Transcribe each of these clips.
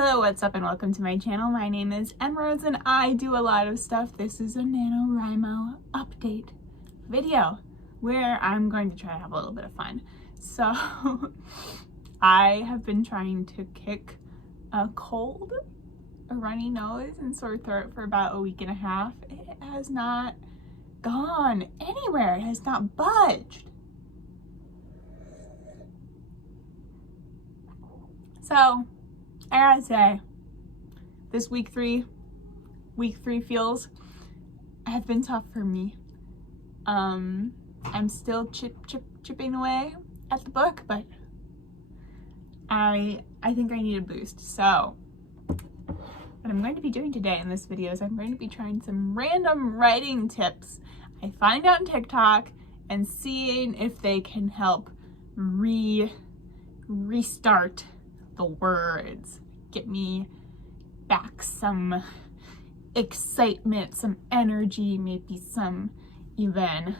Hello, what's up and welcome to my channel. My name is Emeralds and I do a lot of stuff. This is a NaNoWriMo update video where I'm going to try to have a little bit of fun. So I have been trying to kick a cold, a runny nose and sore throat for about a week and a half. It has not gone anywhere. It has not budged. So I gotta say, this week three feels have been tough for me. I'm still chipping away at the book, but I think I need a boost. So what I'm going to be doing today in this video is I'm going to be trying some random writing tips I find on TikTok and seeing if they can help restart the words, get me back some excitement, some energy, maybe some even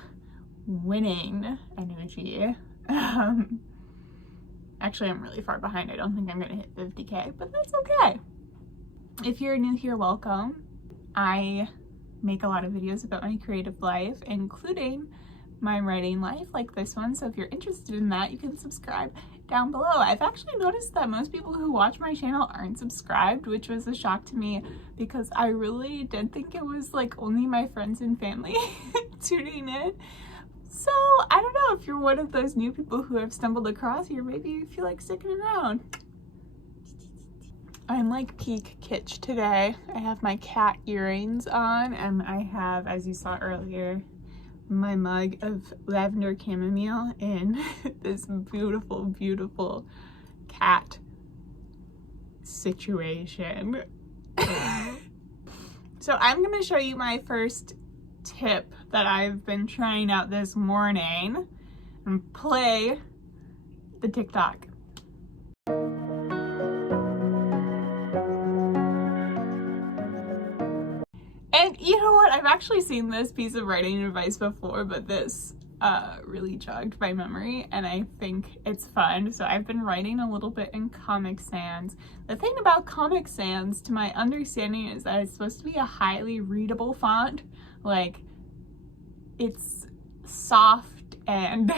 winning energy. Actually, I'm really far behind. I don't think I'm gonna hit 50K, but that's okay. If you're new here, welcome. I make a lot of videos about my creative life, including my writing life like this one. So if you're interested in that, you can subscribe down below. I've actually noticed that most people who watch my channel aren't subscribed, which was a shock to me because I really did think it was like only my friends and family tuning in. So I don't know if you're one of those new people who have stumbled across here, maybe you feel like sticking around. I'm like peak kitsch today. I have my cat earrings on and I have, as you saw earlier, my mug of lavender chamomile in this beautiful, beautiful cat situation. So I'm gonna show you my first tip that I've been trying out this morning and play the TikTok. And you know what? I've actually seen this piece of writing advice before, but this really jogged my memory and I think it's fun. So I've been writing a little bit in Comic Sans. The thing about Comic Sans, to my understanding, is that it's supposed to be a highly readable font. Like, it's soft and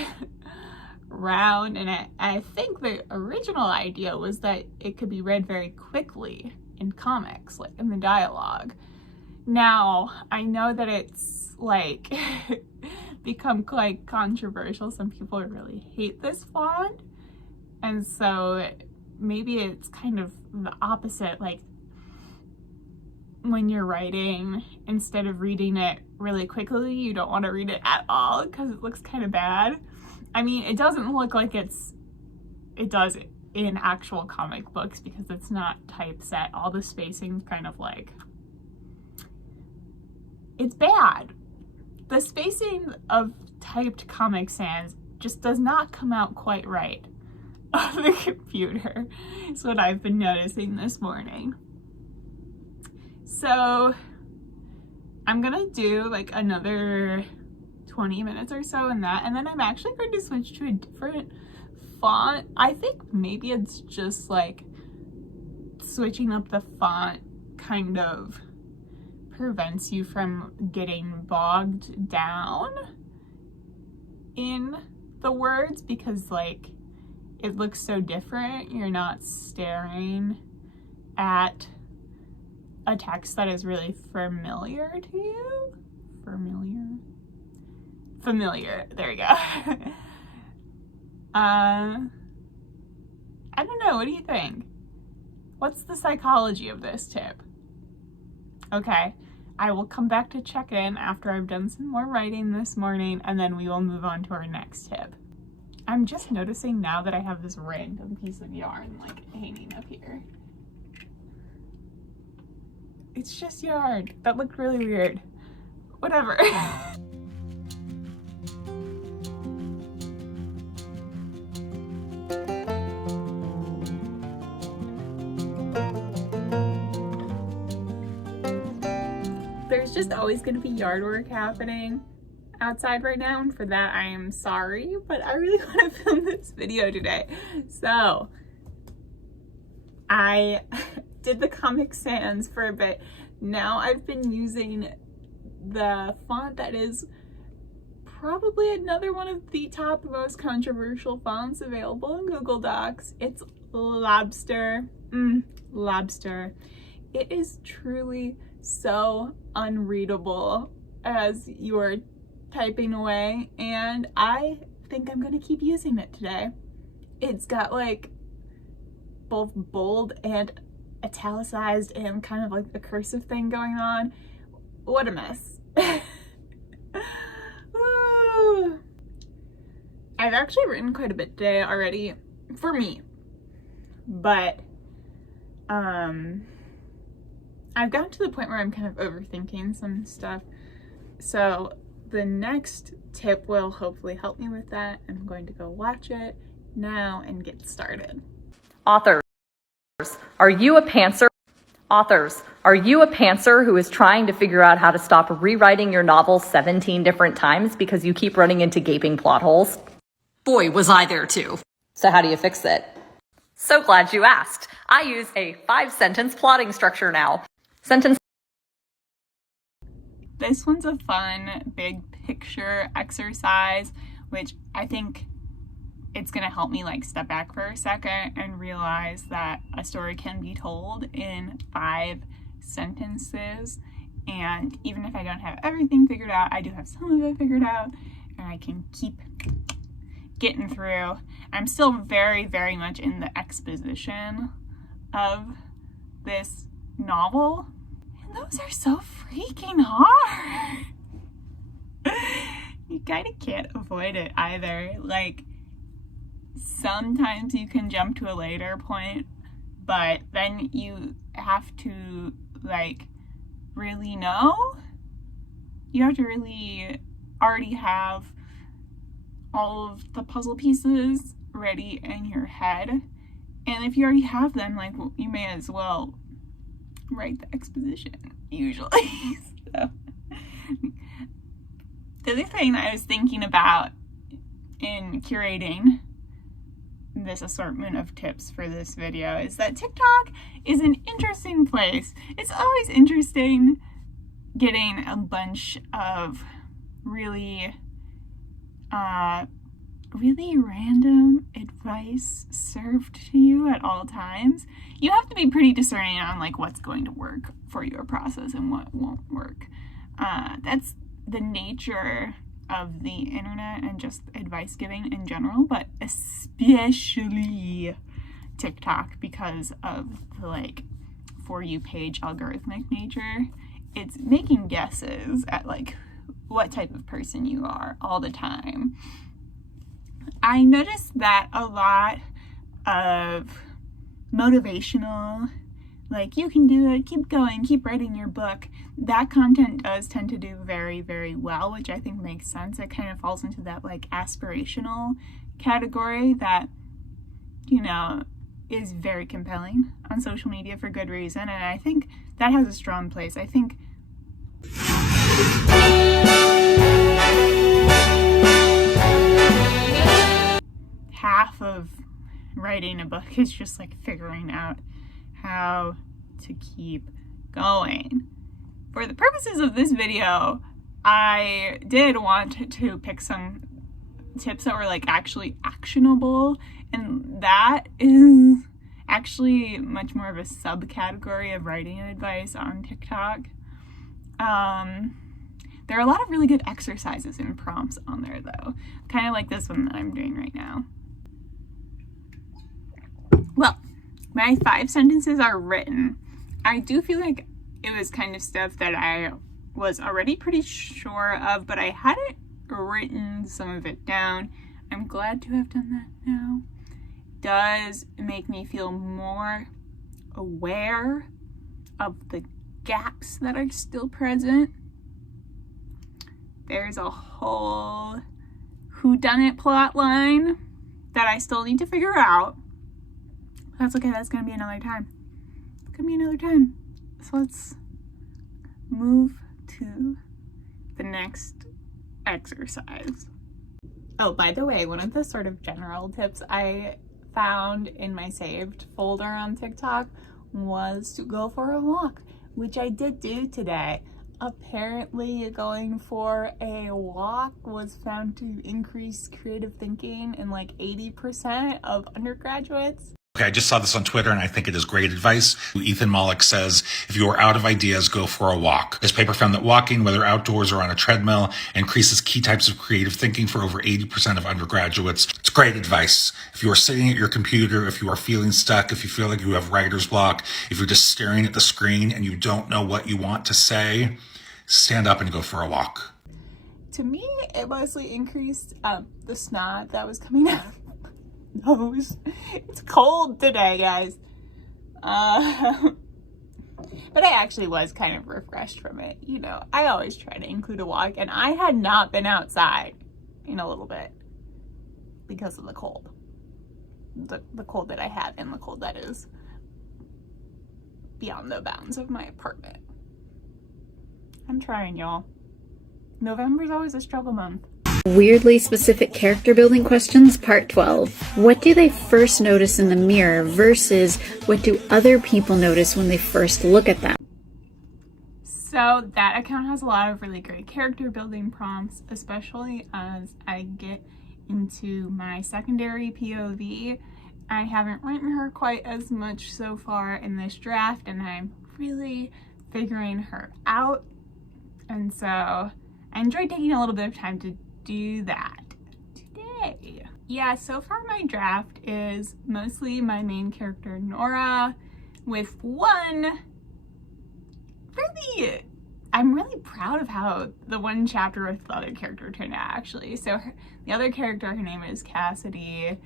round, and I think the original idea was that it could be read very quickly in comics, like in the dialogue. Now, I know that it's like become quite controversial. Some people really hate this font. And so maybe it's kind of the opposite. Like when you're writing, instead of reading it really quickly, you don't want to read it at all because it looks kind of bad. I mean, it doesn't look like it does in actual comic books because it's not typeset. All the spacing's kind of like, it's bad. The spacing of typed Comic Sans just does not come out quite right on the computer. It's what I've been noticing this morning. So I'm gonna do like another 20 minutes or so in that, and then I'm actually going to switch to a different font. I think maybe it's just like switching up the font kind of prevents you from getting bogged down in the words because like it looks so different. You're not staring at a text that is really familiar to you. Familiar. There you go. I don't know. What do you think? What's the psychology of this tip? Okay. I will come back to check in after I've done some more writing this morning, and then we will move on to our next tip. I'm just noticing now that I have this random piece of yarn like hanging up here. It's just yarn. That looked really weird. Whatever. There's just always going to be yard work happening outside right now, and for that I am sorry, but I really want to film this video today. So I did the Comic Sans for a bit. Now I've been using the font that is probably another one of the top most controversial fonts available in Google Docs. It's Lobster. Lobster. It is truly so unreadable as you're typing away, and I think I'm gonna keep using it today. It's got like both bold and italicized and kind of like the cursive thing going on. What a mess. I've actually written quite a bit today already for me, but I've gotten to the point where I'm kind of overthinking some stuff. So the next tip will hopefully help me with that. I'm going to go watch it now and get started. Authors, are you a pantser? Authors, are you a pantser who is trying to figure out how to stop rewriting your novel 17 different times because you keep running into gaping plot holes? Boy, was I there too. So how do you fix it? So glad you asked. I use a 5-sentence plotting structure now. This one's a fun big picture exercise, which I think it's gonna help me like step back for a second and realize that a story can be told in 5 sentences. And even if I don't have everything figured out, I do have some of it figured out, and I can keep getting through. I'm still very, very much in the exposition of this novel, and those are so freaking hard. You kind of can't avoid it either. Like, sometimes you can jump to a later point, but then you have to like really know. You have to really already have all of the puzzle pieces ready in your head. And if you already have them, like, you may as well write the exposition, usually. So, the other thing I was thinking about in curating this assortment of tips for this video is that TikTok is an interesting place. It's always interesting getting a bunch of really random advice served to you at all times. You have to be pretty discerning on like what's going to work for your process and what won't work. That's the nature of the internet and just advice giving in general, but especially TikTok because of the like For You page algorithmic nature. It's making guesses at like what type of person you are all the time. I noticed that a lot of motivational, like, you can do it, keep going, keep writing your book, that content does tend to do very, very well, which I think makes sense. It kind of falls into that like aspirational category that, you know, is very compelling on social media for good reason, and I think that has a strong place. I think half of writing a book is just like figuring out how to keep going. For the purposes of this video, I did want to pick some tips that were like actually actionable, and that is actually much more of a subcategory of writing advice on TikTok. There are a lot of really good exercises and prompts on there though, kind of like this one that I'm doing right now. Well, my 5 sentences are written. I do feel like it was kind of stuff that I was already pretty sure of, but I hadn't written some of it down. I'm glad to have done that now. Does make me feel more aware of the gaps that are still present. There's a whole whodunit plot line that I still need to figure out. That's okay, that's gonna be another time. It's gonna be another time. So let's move to the next exercise. Oh, by the way, one of the sort of general tips I found in my saved folder on TikTok was to go for a walk, which I did do today. Apparently going for a walk was found to increase creative thinking in like 80% of undergraduates. Okay, I just saw this on Twitter and I think it is great advice. Ethan Mollick says, if you are out of ideas, go for a walk. This paper found that walking, whether outdoors or on a treadmill, increases key types of creative thinking for over 80% of undergraduates. It's great advice. If you are sitting at your computer, if you are feeling stuck, if you feel like you have writer's block, if you're just staring at the screen and you don't know what you want to say, stand up and go for a walk. To me, it mostly increased the snot that was coming out of my nose. It's cold today, guys. But I actually was kind of refreshed from it. You know, I always try to include a walk, and I had not been outside in a little bit because of the cold. The cold that I had and the cold that is beyond the bounds of my apartment. I'm trying, y'all. November's always a struggle month. Weirdly specific character building questions, part 12. What do they first notice in the mirror versus what do other people notice when they first look at them? So that account has a lot of really great character building prompts, especially as I get into my secondary POV. I haven't written her quite as much so far in this draft, and I'm really figuring her out. And so I enjoyed taking a little bit of time to do that today. Yeah, so far my draft is mostly my main character Nora, with one really, I'm really proud of how the one chapter with the other character turned out, actually. So the other character, her name is Cassidy.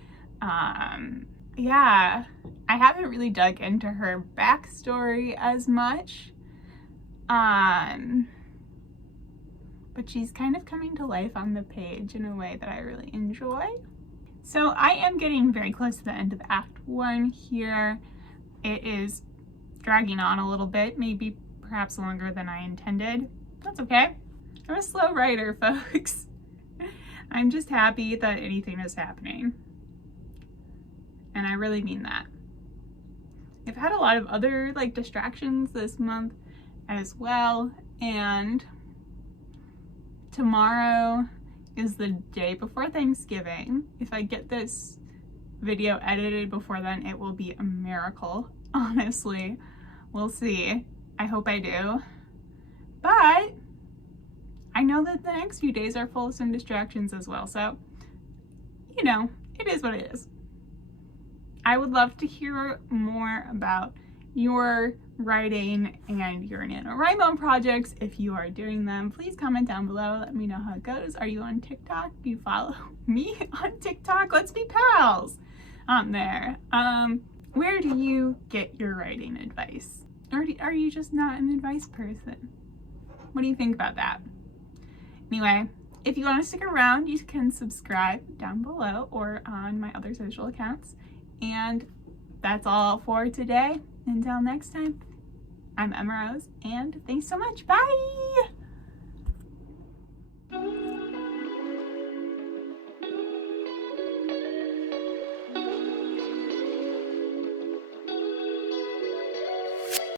Yeah, I haven't really dug into her backstory as much. But she's kind of coming to life on the page in a way that I really enjoy. So I am getting very close to the end of Act 1 here. It is dragging on a little bit, maybe perhaps longer than I intended. That's okay. I'm a slow writer, folks. I'm just happy that anything is happening. And I really mean that. I've had a lot of other distractions this month as well, and tomorrow is the day before Thanksgiving. If I get this video edited before then, it will be a miracle, honestly. We'll see. I hope I do. But I know that the next few days are full of some distractions as well, so, you know, it is what it is. I would love to hear more about your writing and your NaNoWriMo projects. If you are doing them, please comment down below. Let me know how it goes. Are you on TikTok? Do you follow me on TikTok? Let's be pals on there. Where do you get your writing advice? Or are you just not an advice person? What do you think about that? Anyway, if you want to stick around, you can subscribe down below or on my other social accounts. And that's all for today. Until next time, I'm Emma Rose, and thanks so much. Bye!